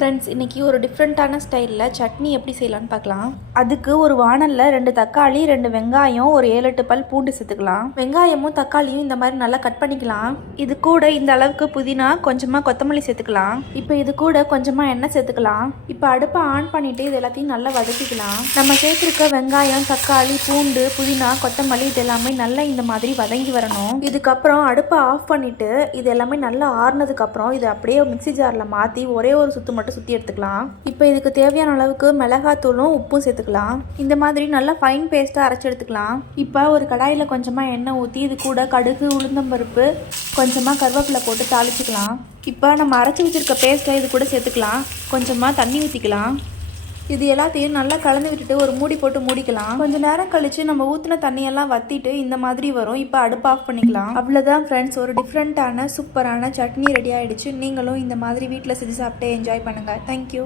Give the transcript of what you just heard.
Friends, இன்றைக்கி ஒரு டிஃப்ரெண்ட்டான ஸ்டைலில் சட்னி எப்படி செய்யலான்னு பார்க்கலாம். அதுக்கு ஒரு வானலில் 2 தக்காளி, 2 வெங்காயம், ஒரு 7-8 பல் பூண்டு சேர்த்துக்கலாம். வெங்காயமும் தக்காளியும் இந்த மாதிரி நல்லா கட் பண்ணிக்கலாம். இது கூட இந்த அளவுக்கு புதினா, கொஞ்சமாக கொத்தமல்லி சேர்த்துக்கலாம். இப்போ இது கூட கொஞ்சமாக எண்ணெய் சேர்த்துக்கலாம். இப்போ அடுப்பை ஆன் பண்ணிவிட்டு இது எல்லாத்தையும் நல்லா வதக்கிக்கலாம். நம்ம சேர்த்துருக்க வெங்காயம், தக்காளி, பூண்டு, புதினா, கொத்தமல்லி இது எல்லாமே நல்லா இந்த மாதிரி வதங்கி வரணும். இதுக்கப்புறம் அடுப்பை ஆஃப் பண்ணிவிட்டு இது எல்லாமே நல்லா ஆறுனதுக்கப்புறம் இதை அப்படியே மிக்ஸி ஜாரில் மாற்றி ஒரே ஒரு சுற்று மட்டும் சுற்றி எடுத்துக்கலாம். இப்போ இதுக்கு தேவையான அளவுக்கு மிளகாத்தூளும் உப்பும் சேர்த்துக்கலாம். இந்த மாதிரி நல்லா ஃபைன் பேஸ்ட்டாக அரைச்சி எடுத்துக்கலாம். இப்போ ஒரு கடாயில் கொஞ்சமாக எண்ணெய் ஊற்றி இது கூட கடுகு, உளுந்தம்பருப்பு, கொஞ்சமாக கருவேப்பிலை போட்டு தாளிச்சிக்கலாம். இப்போ நம்ம அரைச்சி வச்சுருக்க பேஸ்ட்டை இது கூட சேர்த்துக்கலாம். கொஞ்சமாக தண்ணி ஊற்றிக்கலாம். இது எல்லாத்தையும் நல்லா கலந்து விட்டுட்டு ஒரு மூடி போட்டு மூடிக்கலாம். கொஞ்சம் நேரம் கழிச்சு நம்ம ஊற்றின தண்ணியெல்லாம் வற்றிட்டு இந்த மாதிரி வரும். இப்போ அடுப்பு ஆஃப் பண்ணிக்கலாம். அவ்வளோதான் ஃப்ரெண்ட்ஸ், ஒரு டிஃப்ரெண்ட்டான சூப்பரான சட்னி ரெடி ஆகிடுச்சு. நீங்களும் இந்த மாதிரி வீட்டில் செஞ்சு சாப்பிட்டு என்ஜாய் பண்ணுங்கள். தேங்க்யூ.